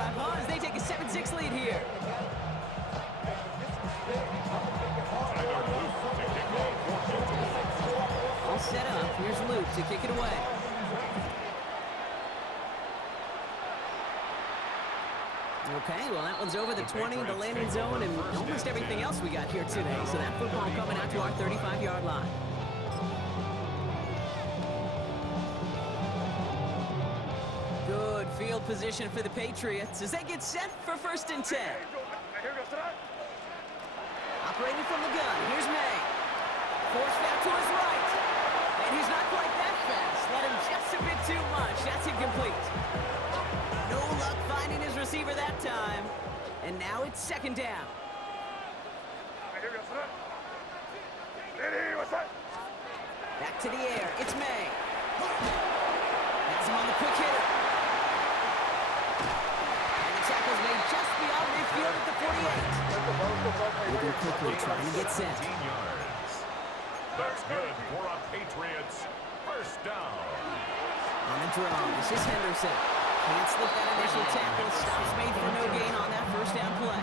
drive, huh? As they take a 7-6 lead here. All set up. Here's Luke to kick it away. Okay, well, that one's over the 20, the landing zone, and almost everything else we got here today. So that football coming out to our 35-yard line. Good field position for the Patriots as they get set for 1st and 10. Operating from the gun, here's May. Force back to his right. And he's not quite that fast. Let him just a bit too much. That's incomplete. No luck finding his receiver that time. And now it's 2nd down. Back to the air. It's May. Has him on the quick hitter. And the tackle's made just beyond midfield at the 48. Moving quickly, trying to get set. That's good for a Patriots 1st down. On the draw, this is Henderson. Can't slip that initial tackle. Stops made for no gain on that 1st down play.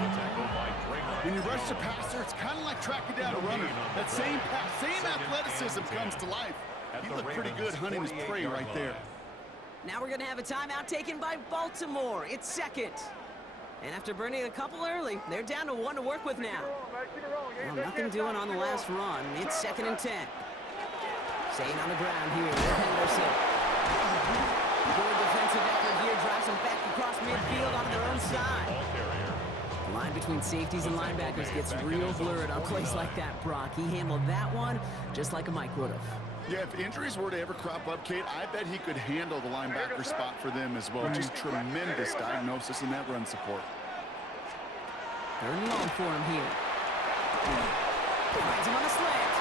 When you rush the passer, it's kind of like tracking down a runner. That same pass, same athleticism comes to life. He looked pretty good hunting his prey right there. Now we're going to have a timeout taken by Baltimore. It's 2nd. And after burning a couple early, they're down to 1 to work with now. Well, nothing doing on the last run. It's 2nd and 10. Staying on the ground here with Henderson. Good defensive effort here. Drives them back across midfield on their own side. The line between safeties and linebackers gets real blurred on plays like that, Brock. He handled that one just like a Mike would have. Yeah, if injuries were to ever crop up, Kate, I bet he could handle the linebacker spot for them as well. Just tremendous diagnosis in that run support. 3rd and long for him here. Finds him on a slant.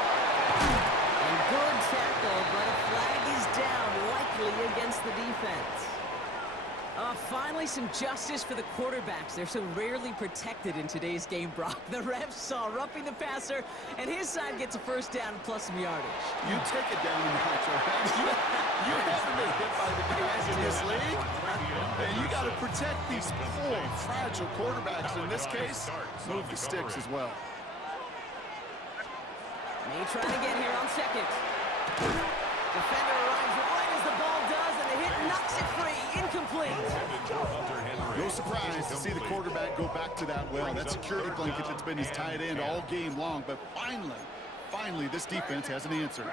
And good tackle, but a flag is down, likely against the defense. Finally, some justice for the quarterbacks. They're so rarely protected in today's game, Brock. The refs saw roughing the passer, and his side gets a 1st down plus some yardage. You take it down a notch, right? You haven't been hit by the guys in this league. And you got to protect these poor, fragile quarterbacks. In this case, move the sticks as well. May trying to get here on 2nd. Defender arrives right as the ball does, and the hit knocks it free. Incomplete. No surprise to see the quarterback go back to that well. That security blanket that's been his tight end all game long. But finally, this defense has an answer.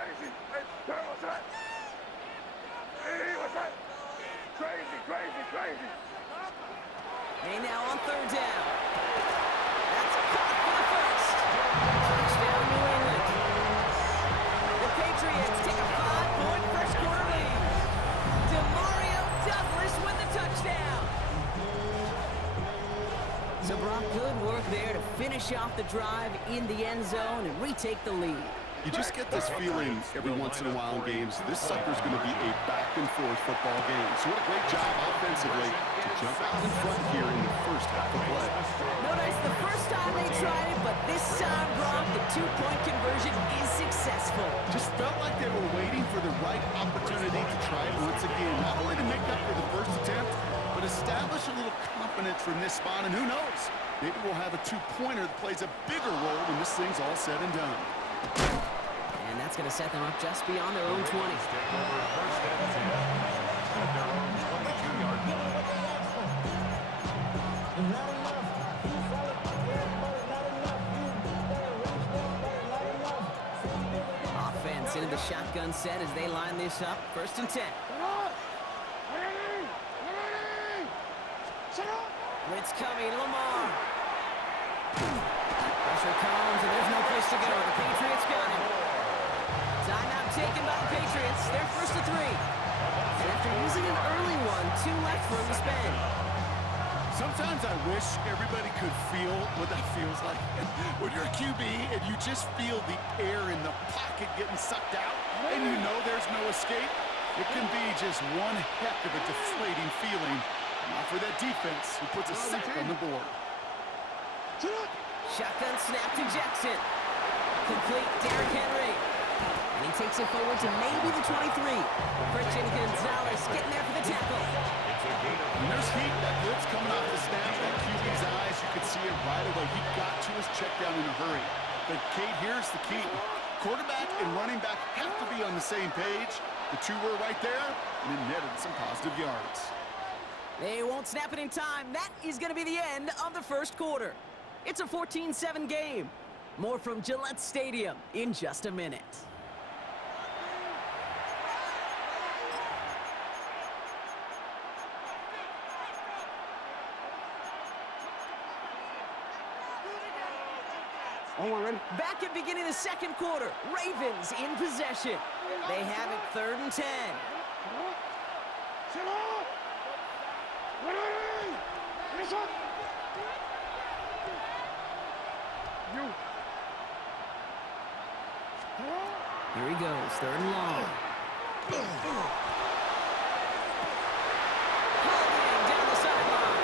May now on 3rd down. That's caught for the 1st. Touchdown, New England. The Patriots take a 5-point 1st quarter lead. DeMario Douglas with the touchdown. So Brock, good work there to finish off the drive in the end zone and retake the lead. You just get this feeling every once in a while in games. This sucker's going to be a back-and-forth football game. So what a great job offensively to jump out in front here in the 1st half of play. Notice the 1st time they tried it, but this time, Brock, the 2-point conversion is successful. Just felt like they were waiting for the right opportunity to try it once again. Not only to make up for the 1st attempt, but establish a little confidence from this spot. And who knows, maybe we'll have a 2-pointer that plays a bigger role when this thing's all said and done. And that's going to set them up just beyond their own 20. Offense into the shotgun set as they line this up. 1st and 10. Blitz coming, Lamar. Pressure comes, and there's no place to go. The Patriots got him. Timeout taken by the Patriots. They're 1st and 3. And after using an early one, 2 left for him to spend. Sometimes I wish everybody could feel what that feels like. When you're a QB and you just feel the air in the pocket getting sucked out, and you know there's no escape, it can be just one heck of a deflating feeling. Not for that defense who puts a sack on the board. Shotgun snap to Jackson. Complete Derrick Henry. And he takes it forward to maybe the 23. Christian Gonzalez getting there for the tackle. And there's heat. That blitz coming off the play. He got to his check down in a hurry. But, Kate, here's the key. Quarterback and running back have to be on the same page. The two were right there, and it netted some positive yards. They won't snap it in time. That is going to be the end of the first quarter. It's a 14-7 game. More from Gillette Stadium in just a minute. Back at beginning of the second quarter, Ravens in possession. They have it 3rd and 10. Here he goes, 3rd and long. Holding down the sideline.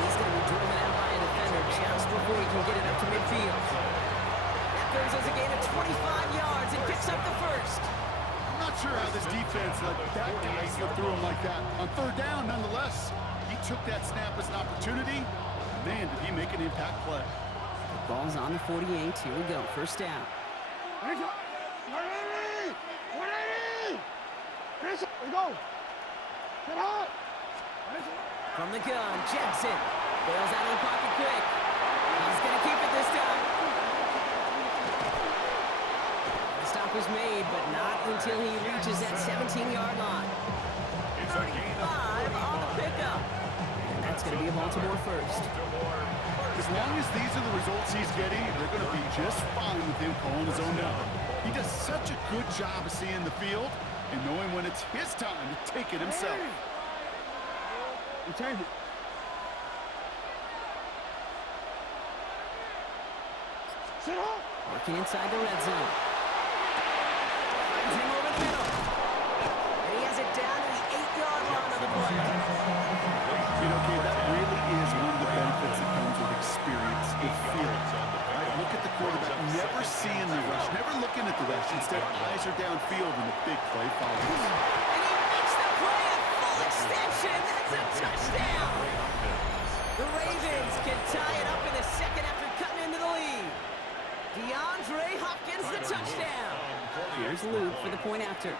He's going to be driven out by a defender just before he can get it up to midfield. That brings us a gain of 25 yards and picks up the first. I'm not sure how this defense let that guy slip through him like that. On 3rd down, nonetheless, he took that snap as an opportunity. Man, did he make an impact play. The ball's on the 48. Here we go, 1st down. From the gun, Jackson bails out of the pocket quick. He's going to keep it this time. The stop was made, but not until he reaches that 17-yard line. It's a gain of 5 on the pickup. And that's going to be a Baltimore first. As long as these are the results he's getting, they're going to be just fine with him calling his own number. He does such a good job of seeing the field and knowing when it's his time to take it himself. Change it. Sit up. Working inside the red zone. Finds him over the middle. And he has it down to the 8-yard line of the play. You know, Kate, that really is one of the benefits that comes with experience, the field. Right? Look at the quarterback, never seeing the rush, never looking at the rush. Instead, eyes are downfield and the big play follows. And he makes the play at full extension. That's a touchdown. The Ravens can tie it up in the second after cutting into the lead. DeAndre Hopkins, the touchdown. Here's Luke for the point after.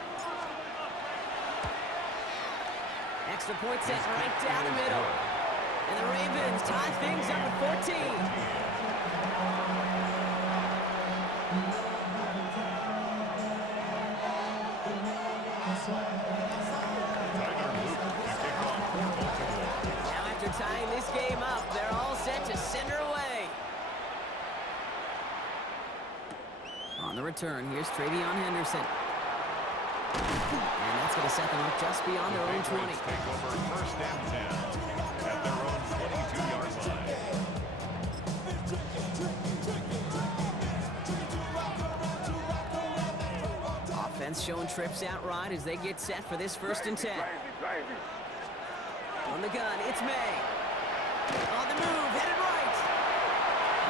Extra point set right down the middle. And the Ravens tie things up at 14. Now after tying this game up, they're all set to send her away. On the return, here's Travion Henderson. And that's going to set them up just beyond their own 20. Take over 1st and 10 at their own 22-yard line. Offense showing trips out right as they get set for this 1st and 10. On the gun, it's May. On the move, headed right.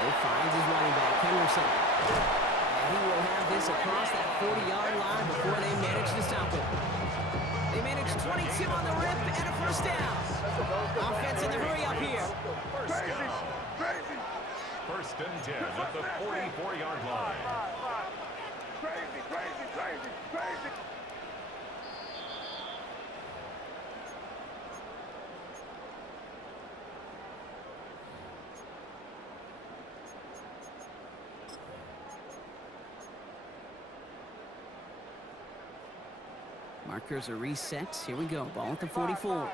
He finds his running back, Henderson. And he will have this across that 40-yard line before they manage to stop him. They manage 22 on the rip and a 1st down. Offense in the hurry up here. 1st and 10 at the 44-yard line. Crazy. Markers are reset. Here we go. Ball at the 44.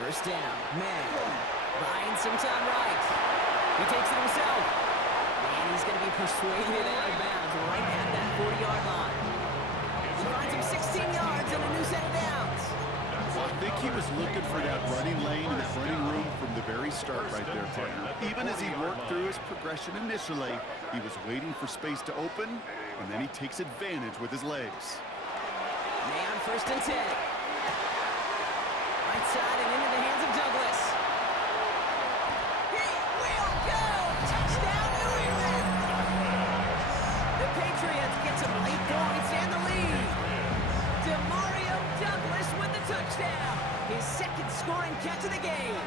1st down. Man. Buying some time right. He takes it himself. And he's going to be persuaded out of bounds right at that 40-yard line. He finds him 16 yards and a new set of downs. Well, I think he was looking for that running lane and that running room from the very start right there, partner. Even as he worked through his progression initially, he was waiting for space to open, and then he takes advantage with his legs. May on 1st and 10. Right side and into the hands of Douglas. He will go! Touchdown, New England! The Patriots get some late points and the lead. DeMario Douglas with the touchdown. His 2nd scoring catch of the game.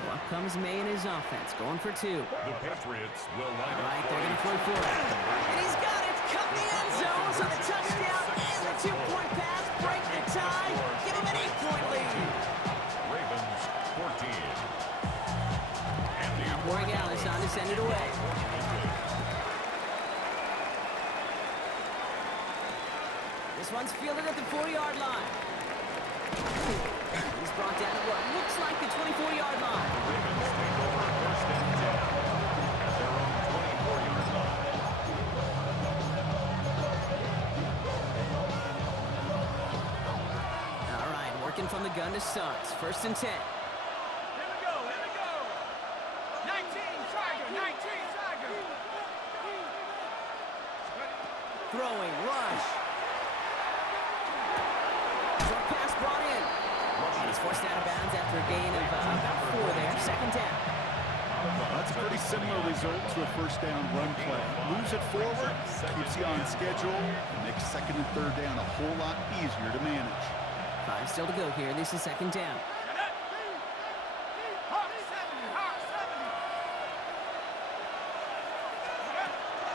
So up comes May in his offense, going for two. The Patriots will line All up right, for they're going to throw for it. And he's got it. Cut the end zone. So the touchdown and the two-point pass break the tie. Give him an 8-point lead. Ravens 14. And the Morales on to send it away. This one's fielded at the 4-yard line. He's brought down at what looks like the 24-yard line. Ravens take over first and 10 at their own 24-yard line. All right, working from the gun to start. First and 10. Here we go, here we go. 19 Tiger, 19 Tiger. Throwing, rush. Short pass brought in. He's forced out of bounds after a gain of about 4 there. Second down. That's a pretty similar result to a first down run play. Moves it forward, keeps you on schedule, and makes second and third down a whole lot easier to manage. 5 still to go here. This is second down. Hawk 70, Hawk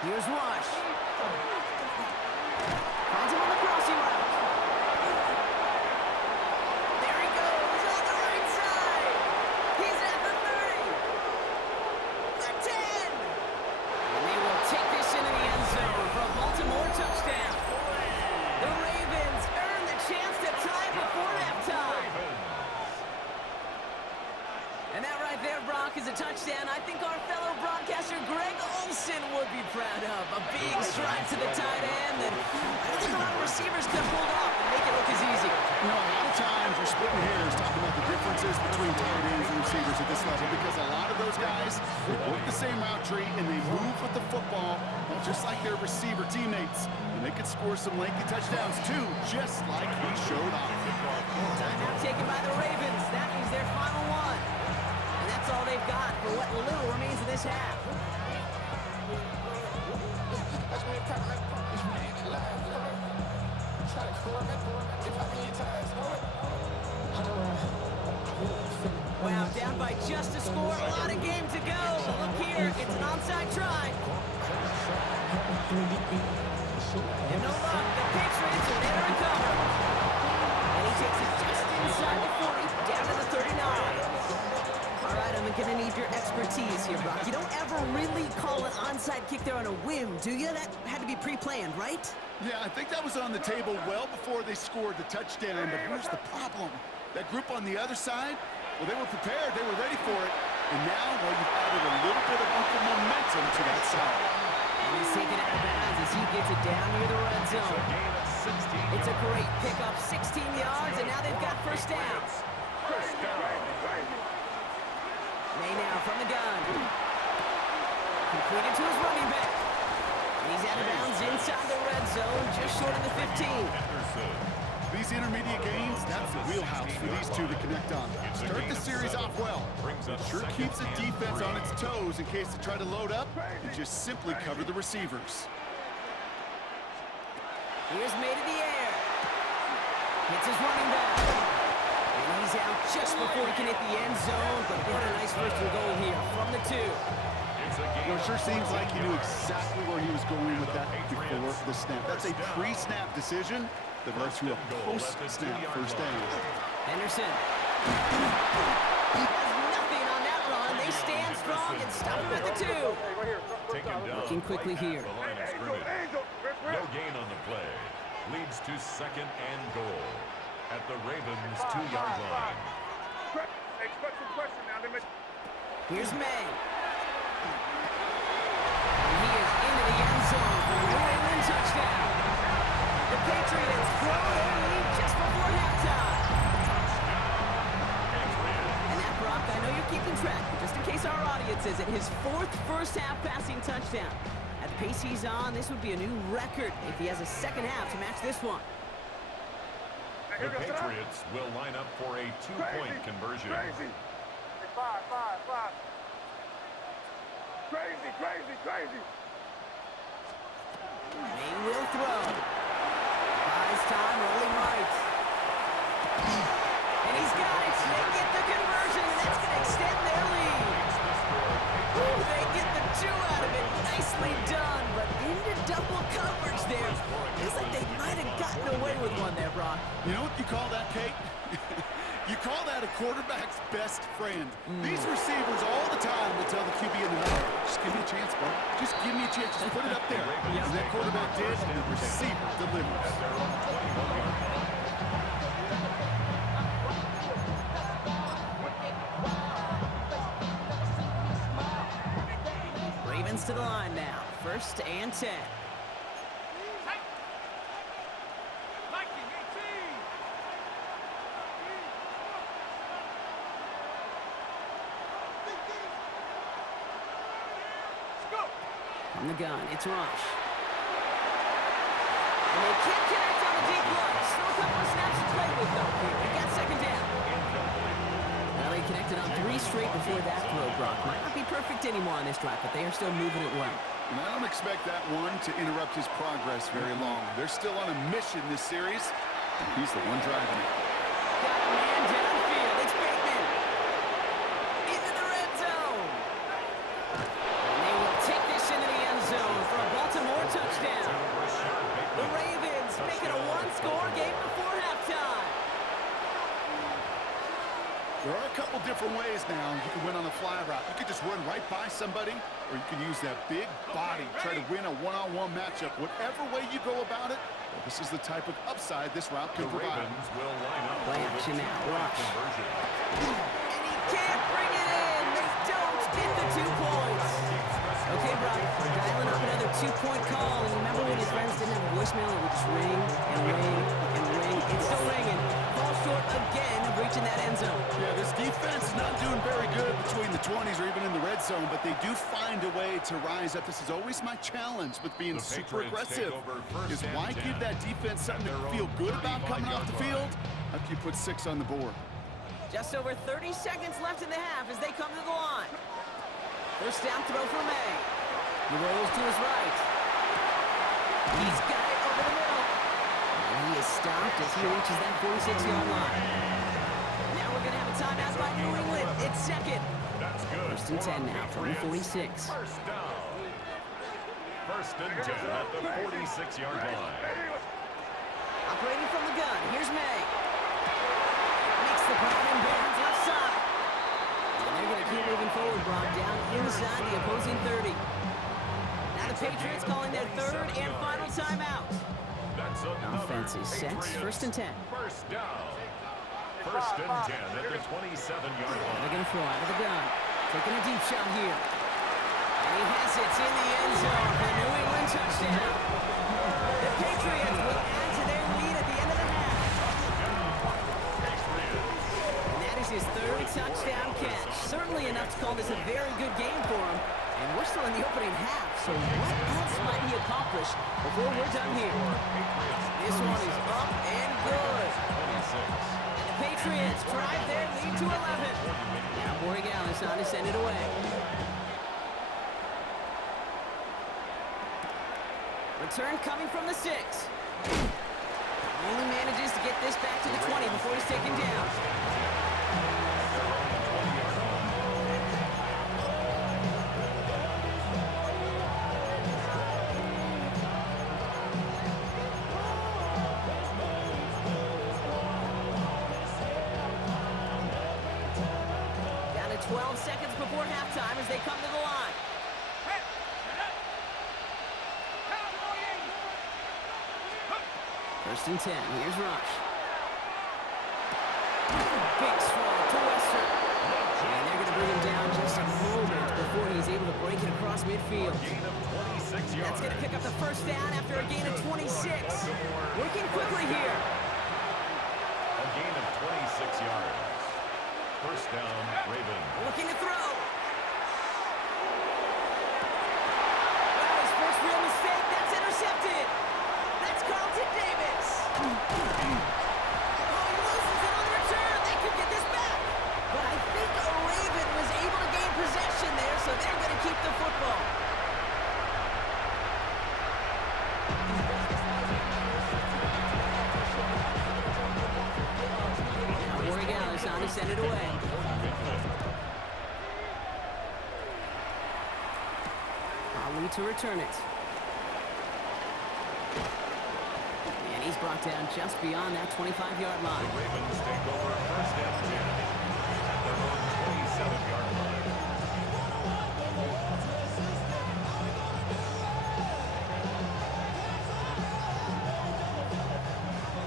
70. Here's Rush. Finds him on the crossing route. There he goes on the right side. He's at the 30. The 10. And they will take this into the end zone for a Baltimore touchdown. The Ravens earn the chance to tie before halftime. And that right there, Brock, is a touchdown I think our fellow broadcaster Greg Olsen would be proud of. A big strike to the tight end that I don't think a lot of receivers could have pulled off and make it look as easy. You know, a lot of times we're splitting hairs talking about the differences between tight ends and receivers at this level because a lot of those guys, they work the same route tree and they move with the football just like their receiver teammates. And they could score some lengthy touchdowns too, just like he showed off. Timeout taken by the Ravens. That is their final one. And that's all they've got for what little remains of this half. Wow, down by just a score. A lot of game to go. But look here, it's an onside try. And no luck, the Patriots are there to recover. And he takes it just inside the 40, down to the 39. All right, I'm going to need your expertise here, Brock. You don't ever really call an onside kick there on a whim, do you? That had to be pre-planned, right? Yeah, I think that was on the table well before they scored the touchdown, but here's the problem. That group on the other side, well, they were prepared, they were ready for it, and now, well, you've added a little bit of local momentum to that side. And he's taken out of bounds as he gets it down near the red It's a zone. gain of 16 It's a yards. great pickup, 16 yards, and now they've got first down. First down. May now from the gun. Completed to his running back. And he's out of bounds inside the red zone, just short of the 15. Henderson. These intermediate gains, that's the wheelhouse for these two to connect on. Start the series off well. It sure keeps the defense on its toes in case they try to load up and just simply cover the receivers. Here's May to the air. Hits his running back. And he's out just before he can hit the end zone. But what a nice first and goal here from the 2. It's a gain. It sure seems like he knew exactly where he was going with that before the snap. That's a pre-snap decision that led to a post-snap first down. Henderson. Has nothing on that run. They stand strong and stop him at the 2. Taken down Looking quickly right here. at the line of scrimmage. No gain on the play. Leads to second and goal at the Ravens' 2-yard line. Expect some question now. Here's May. And he is into the end zone for a New England touchdown. The Patriots grow their lead just before halftime. And that, Brock, I know you're keeping track, but just in case our audience isn't, his 4th first-half passing touchdown. At the pace he's on, this would be a new record if he has a second half to match this one. The Patriots will line up for a 2-point conversion. Crazy. 5. Crazy. May will throw. Buys time, rolling right. And he's got it. They get the conversion, and that's going to extend their You know what you call that, Kate? You call that a quarterback's best friend. These receivers all the time will tell the QB in the huddle, just give me a chance, bro. Just give me a chance. Just put it up there. And that quarterback did, and the receiver delivers. Ravens to the line now. 1st and 10. From the gun, it's Rush. And they can't connect on the deep look. Still a couple of snaps to play with, though. They got 2nd down. Well, they connected on 3 straight before that throw, Brock. Might not be perfect anymore on this drive, but they are still moving it well. And I don't expect that one to interrupt his progress very long. They're still on a mission this series, and he's the one driving it. Got a man downfield. It's Bateman. Into the red zone. And they will take this into the end zone for a Baltimore touchdown. The Ravens make it a 1-score game before halftime. There are a couple different ways now you can win on a fly route. You could just run right by somebody, or you can use that big body, try to win a one-on-one matchup. Whatever way you go about it, well, this is the type of upside this route can provide. Play action now. Rush. And he can't bring it in. They don't get the 2 points. Okay, Brock, dialing up another 2-point call. And remember when his friends didn't have a voicemail? It would just ring and ring and ring. It's still ringing. Fall short again of reaching that end zone. Yeah, this defense is not doing very good between the 20s or even in the red zone, but they do find a way to rise up. This is always my challenge with being super aggressive, is why give that defense something to feel good about coming off the field after you put 6 on the board. Just over 30 seconds left in the half as they come to the line. 1st down throw for May. He rolls to his right. He's got it over the middle. And he is stopped as he reaches that 46-yard line. Now we're going to have a timeout by New England. It's 2nd. That's good. 1st and 10 now from the 46. 1st down. 1st and 10 at the 46-yard line. Operating from the gun, here's May. Makes the grab and bounds left side. And they're going to keep moving forward, Brock, down inside the opposing 30. Now the Patriots calling their 3rd and final timeout. Offense is set. 1st and 10. 1st down. 1st and 10 at the 27-yard line. They're going to throw out of the gun. Taking a deep shot here. And he has it in the end zone for a New England touchdown. The Patriots will add to their lead at the end of the half. And that is his 3rd touchdown catch. Certainly enough to call this a very good game for him. And we're still in the opening half, so what else might he accomplish before we're done here? This one is up and good. And the Patriots drive their lead to 11. Now Borregales on to send it away. Return coming from the 6. Only manages to get this back to the 20 before he's taken down. Down to 12 seconds before halftime as they come to the line. 1st and 10. Here's Rush. Big swing to Western. And they're going to bring him down just a moment before he's able to break it across midfield. That's going to pick up the 1st down after a gain of 26. Working quickly here. A gain of 26 yards. 1st down, Ravens. Looking to throw. Well, his first real mistake. That's intercepted. That's Carlton Davis. Oh, he loses it on the return. They could get this back. But I think a Raven was able to gain possession there, so they're going to keep the football. Now Borregales on to send it away. Ali to return it. And he's is brought down just beyond that 25-yard The line. Ravens take over first and 10 at their own 27-yard line.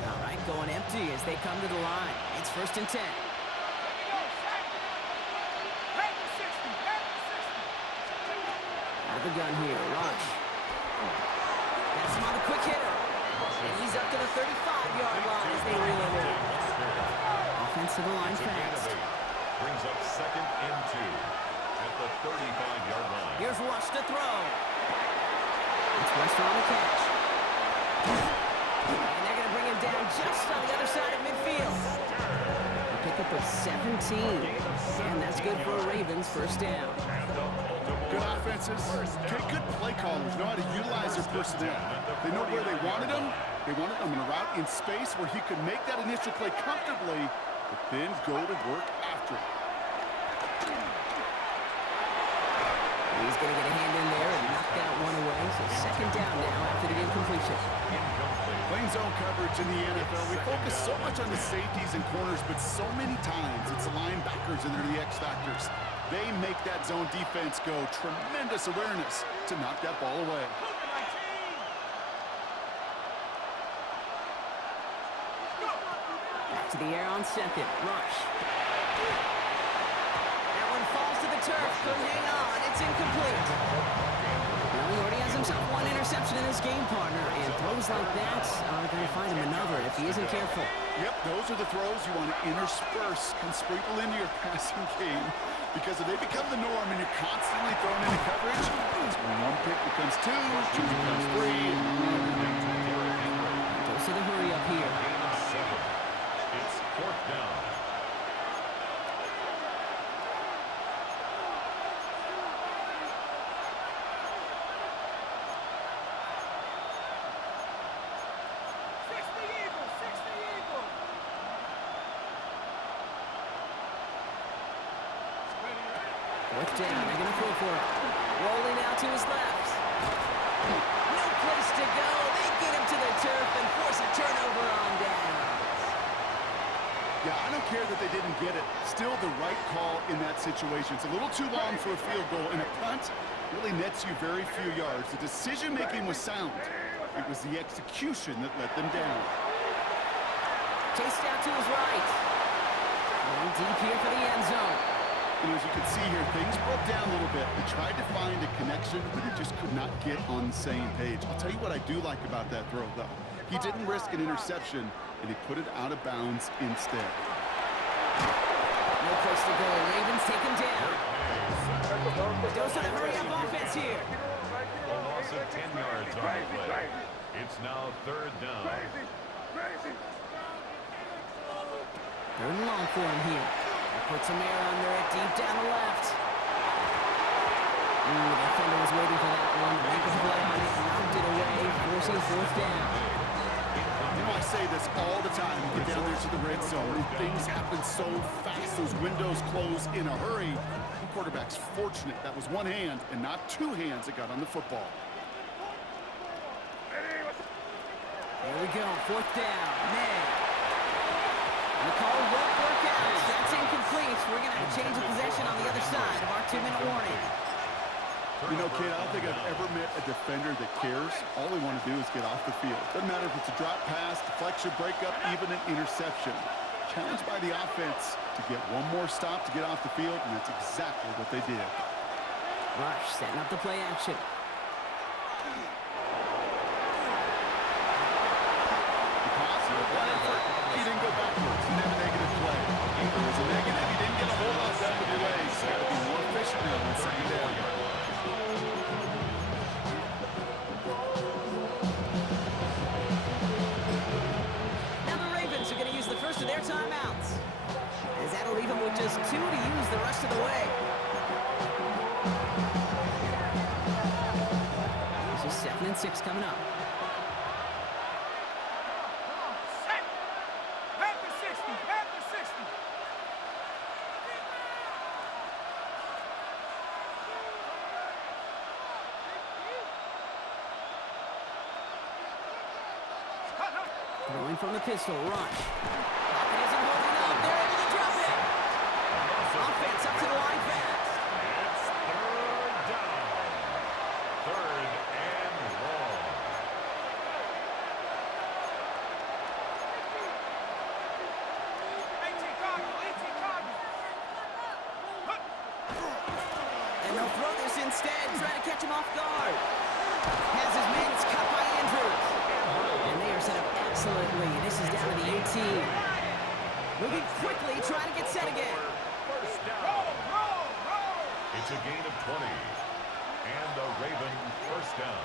All right, going empty as they come to the line. It's first and 10. Out of the gun here, Rush. That's him on a quick hitter. And he's up to the 35-yard line as they reel it in. Offensive line It's a gain fast. of 8. Brings up second and 2 at the 35-yard line. Here's Rush to throw. It's Wester on the catch. And they're going to bring him down just on the other side of midfield. A pickup of 17. And that's good for a Ravens first down. Good offenses, good play callers, know how to utilize their personnel. They know where they wanted him. They wanted him in a route in space where he could make that initial play comfortably, but then go to work after it. He's going to get a hand in there and knock that one away. So second down now after the incompletion. Playing zone coverage in the NFL, we focus so much on the safeties and corners, but so many times it's the linebackers and they're the X factors. They make that zone defense go. Tremendous awareness to knock that ball away. Back to the air on second. Rush. That one falls to the turf. Couldn't hang on. It's incomplete. Well, he already has himself one interception in this game, partner. And throws like that are going to find him another if he isn't careful. Yep, those are the throws you want to intersperse, can sprinkle into your passing game. Because if they become the norm and you're constantly thrown into coverage, it's when one pick becomes two becomes three. Goes to the hurry up here. Gain of 7. It's fourth down. Fourth down, they're going to throw for it. Rolling out to his left. No place to go. They get him to the turf and force a turnover on downs. Yeah, I don't care that they didn't get it. Still the right call in that situation. It's a little too long for a field goal, and a punt really nets you very few yards. The decision-making was sound. It was the execution that let them down. Chased out to his right. Going deep here for the end zone. And as you can see here, things broke down a little bit. They tried to find a connection, but they just could not get on the same page. I'll tell you what I do like about that throw, though. He didn't risk an interception, and he put it out of bounds instead. No place to go. Ravens take him down. Goes to the hurry-up offense here. A loss of 10 yards on the play. It's now third down. Third and long for him here. Put some air under it, deep down the left. Ooh, the defender was waiting for that one. Make a play on it, knocked it away, forcing fourth down. You know, I say this all the time. You get down there to the red zone, and things happen so fast. Those windows close in a hurry. The quarterback's fortunate that was one hand and not two hands that got on the football. There we go, fourth down. Man. And the call won't work out. That's incomplete. We're going to have a change of possession on the other side of our 2-minute warning. You know, kid, I don't think I've ever met a defender that cares. All they want to do is get off the field. Doesn't matter if it's a drop pass, deflection, breakup, even an interception. Challenged by the offense to get one more stop to get off the field, and that's exactly what they did. Rush setting up the play action. He didn't go backwards. He didn't have a negative play. If there was a negative, he didn't get a whole lot done with the legs. Got to be more efficient now on second down. Now the Ravens are going to use the first of their timeouts. As that'll leave them with just 2 to use the rest of the way. This is 2nd and 6 coming up. from the pistol rush. Pocket isn't holding up. They're able to drop it. Offense up to the line fast. It's third down. Third and long. And they'll throw this instead, trying to catch him off guard. Has his man, it's cut by Andrews. And they are set up excellently. This is down to the 18. Moving quickly, trying to get set again. First down. It's a gain of 20. And the Ravens first down.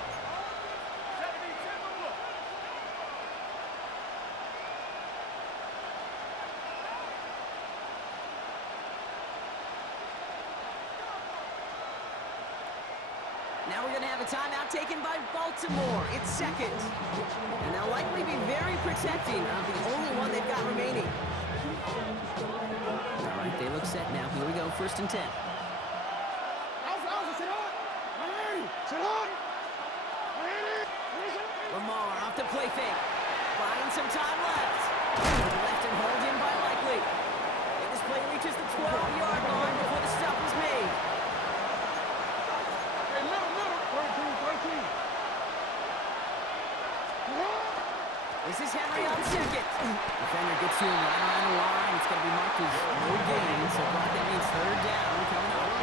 Now we're going to have a timeout taken by Baltimore. It's second. And they'll likely be very protecting of the only one they've got remaining. All right, they look set now. Here we go, 1st and 10. Lamar off the play fake. Buying some time left. Left and hauled in by Likely. And this play reaches the 12-yard line before the stop is made. This is Henry on second. Defender gets to him right around the line. It's going to be marked as no gain. So that means third down coming up.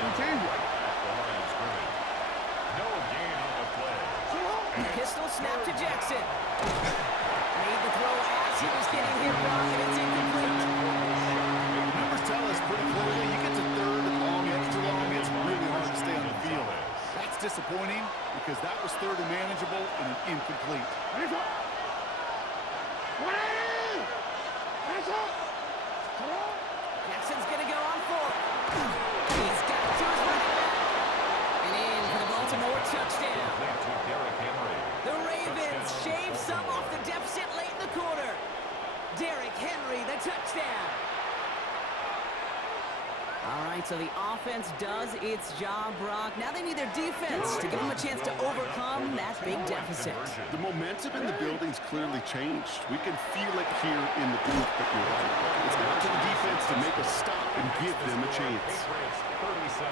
No gain on the play. Pistol snap to Jackson. Made the throw as he was getting hit wrong, and it's incomplete. The numbers tell us pretty clearly you get to third and long, extra long, it's really hard to stay on the field. That's disappointing because that was third and manageable and an incomplete. Jackson's going to go on 4th. He's got to his running back. And in for the Baltimore touchdown. The Ravens shave some off the deficit late in the quarter. Derrick Henry, the touchdown. All right, so the offense does its job, Brock. Now they need their defense to give them a chance to overcome that big deficit. The momentum in the building's clearly changed. We can feel it here in the booth, but you're right. It's down to the defense to make a stop and give them a chance. 37.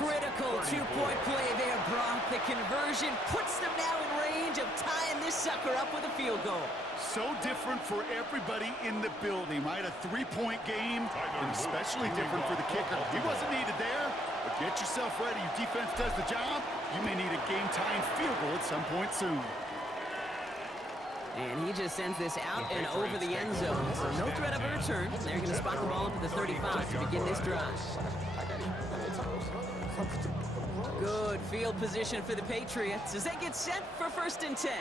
Critical two-point play there, Brock. The conversion puts them now in range of tying this sucker up with a field goal. So different for everybody in the building, right? A 3-point game, and especially different for the kicker. He wasn't needed there, but get yourself ready. Your defense does the job. You may need a game-tying field goal at some point soon. And he just sends this out and over the end zone. So no threat of a return. They're going to spot the ball up at the 35 to begin this drive. Good field position for the Patriots as they get set for 1st and 10.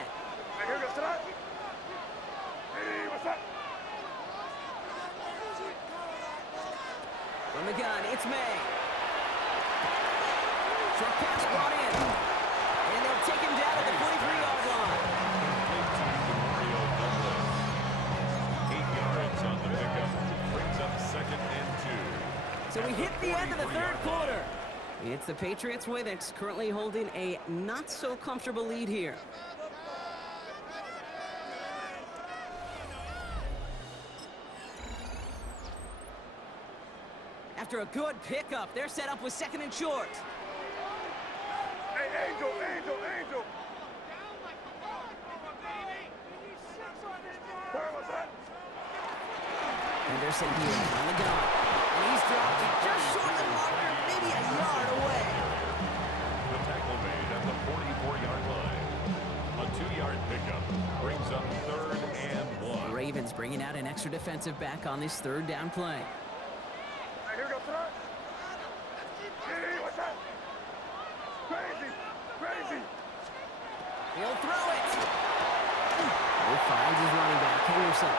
From the gun, it's May. Short pass brought in. And they'll take him down at the 43-yard line. 8 yards on the pickup. Brings up 2nd and 2. So we hit the end of the 3rd quarter. It's the Patriots with it, currently holding a not-so-comfortable lead here. After a good pickup, they're set up with 2nd and short. Hey, Angel. Henderson here on the gun. And he's dropped just short of the marker, maybe a yard away. The tackle made at the 44-yard line. A 2-yard pickup brings up 3rd and 1. Ravens bringing out an extra defensive back on this 3rd down play. Hey, here we go, tonight. Hey, what's that? Crazy. He'll throw it. He finds his running back, Henderson.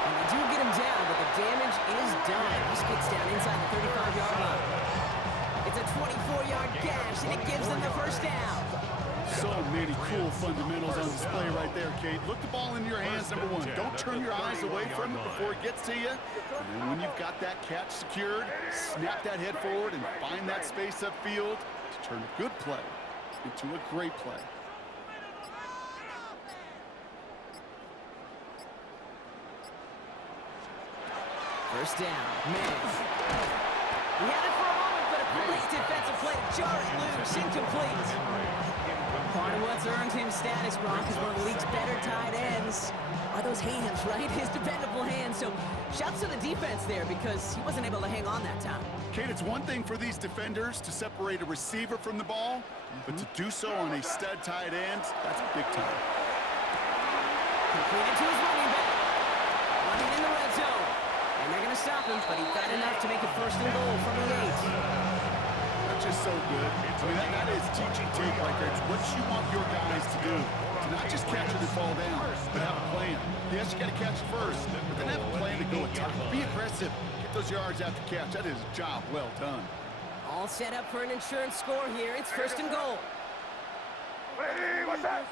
And they do get him down, but the damage is done. This gets down inside the 35-yard line. It's a 24-yard gash, and it gives them the 1st down. So many cool fundamentals on display right there, Kate. Look the ball in your hands, number 1. Don't turn your eyes away from it before it gets to you. And then when you've got that catch secured, snap that head forward and find that space upfield to turn a good play into a great play. First down. Man. He had it for a moment, but a great defensive play to jar it loose. Incomplete. Part of what's earned him status, Brock, is one of the league's better tight ends are those hands, right? His dependable hands. So shouts to the defense there because he wasn't able to hang on that time. Kate, it's one thing for these defenders to separate a receiver from the ball, but to do so on a stud tight end, that's big time. Completed to his running back. Running in the red zone. And they're going to stop him, but he got enough to make it first and goal from the 8. That's just so good. I mean, that is teaching tape right there. It's what you want your guys to do. To not just catch it and fall down, but have a plan. Yes, you got to catch it first, but then have a plan to go attack. Be aggressive. Get those yards after catch. That is a job well done. All set up for an insurance score here. It's first and goal. Hey, what's that?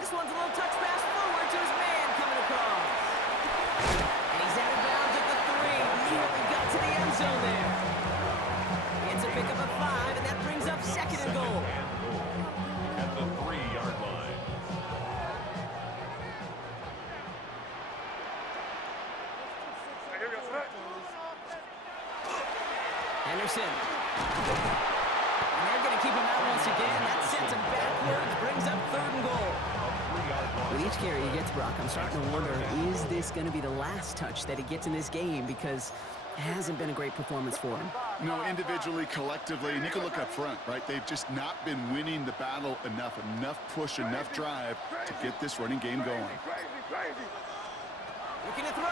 This one's a little touch pass forward to his man coming across. And he's out of bounds at the 3. Nearly got to the end zone there. It's a pickup of 5, and that brings up second and goal. At the 3-yard line. Henderson. And they're going to keep him out once again. That sends him backwards, brings up third and goal. With each carry he gets, Brock, I'm starting to wonder, is this going to be the last touch that he gets in this game? Because it hasn't been a great performance for him. No, individually, collectively, and you can look up front, right? They've just not been winning the battle enough push, enough drive to get this running game going. Looking to throw.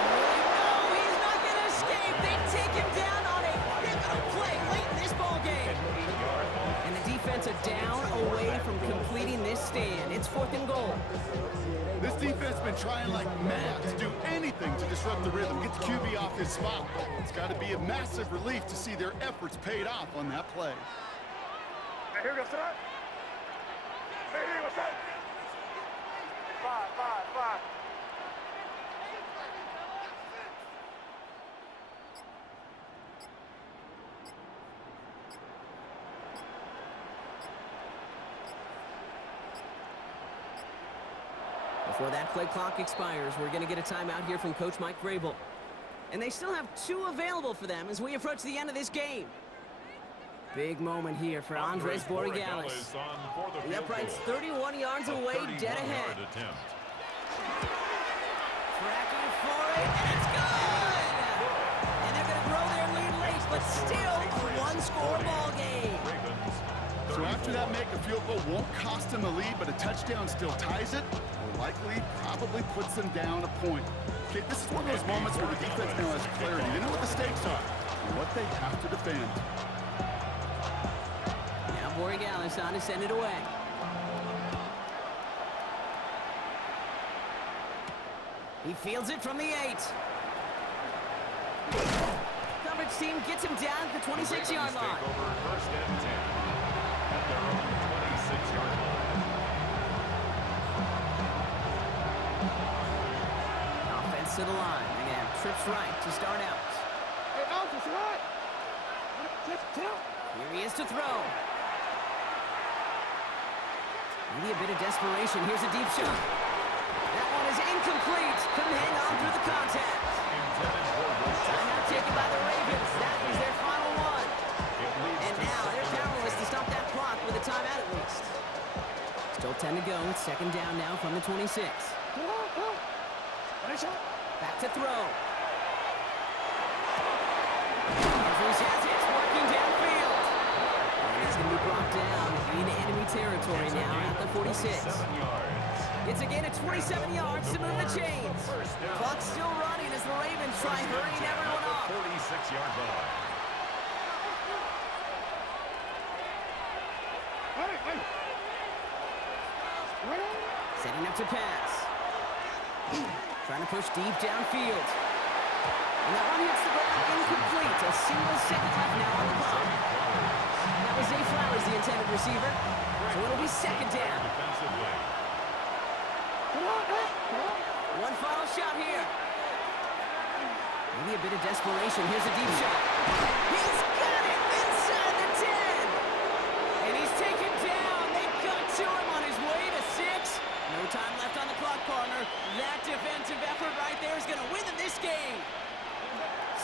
No, he's not going to escape. They take him down on a pivotal play late in this ball game. And the defense are down away from completing this stand. It's fourth and goal. This defense has been trying like mad to do anything to disrupt the rhythm, get the QB off his spot. It's got to be a massive relief to see their efforts paid off on that play. Hey, here goes that. Hey, what's that? 5. Before that play clock expires, we're going to get a timeout here from Coach Mike Vrabel. And they still have 2 available for them as we approach the end of this game. Big moment here for Andres Borregales. The upright's 31 yards away, dead ahead. Tracking for it, and it's good! And they're going to grow their lead late, but still a one-score ball game. So after that make, a field goal won't cost them the lead, but a touchdown still ties it, or likely probably puts them down a point. Okay, this is one of those moments where the defense now has clarity. They know what the stakes are and what they have to defend. Now Borregales on to send it away. He fields it from the 8. Coverage team gets him down at the 26-yard line. First and 10 at their own 26-yard line. Offense to the line. They're going to have trips right to start out. Hey, Alpha's right. Here he is to throw. Maybe a bit of desperation. Here's a deep shot. That one is incomplete. Couldn't hang on through the contact. Timeout taken by the Ravens. That is their final one. And now they're powerless to stop that clock with a timeout at least. Still 10 to go. It's second down now from the 26. Back to throw. Andrews has it. Working downfield. And he's going to be brought down in enemy territory now at the 46. It's a gain of 27 yards to move the chains. Clock's still running as the Ravens try hurrying everyone off. 46-yard line. Setting up to pass. Trying to push deep downfield. And that one hits the ground incomplete. A single second left now on the clock. intended receiver. So it'll be second down. Defensively. One final shot here. Maybe a bit of desperation. Here's a deep shot. He's got it inside the 10. And he's taken down. They got to him on his way to 6. No time left on the clock, partner. That defensive effort right there is going to win them this game.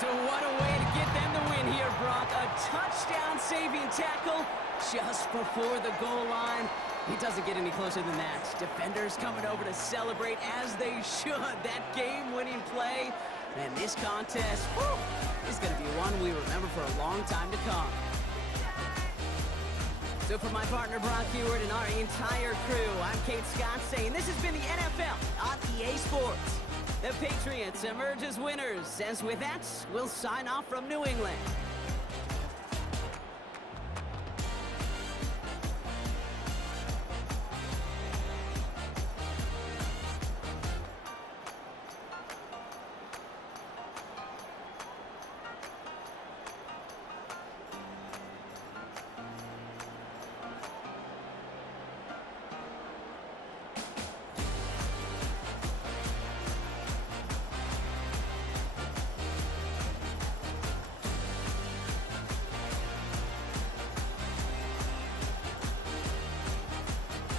So what a way to get them the win here, Brock. A touchdown-saving tackle just before the goal line. It doesn't get any closer than that. Defenders coming over to celebrate as they should. That game-winning play. And this contest, whew, is going to be one we remember for a long time to come. So for my partner Brock Heward and our entire crew, I'm Kate Scott saying this has been the NFL on EA Sports. The Patriots emerge as winners. As with that, we'll sign off from New England.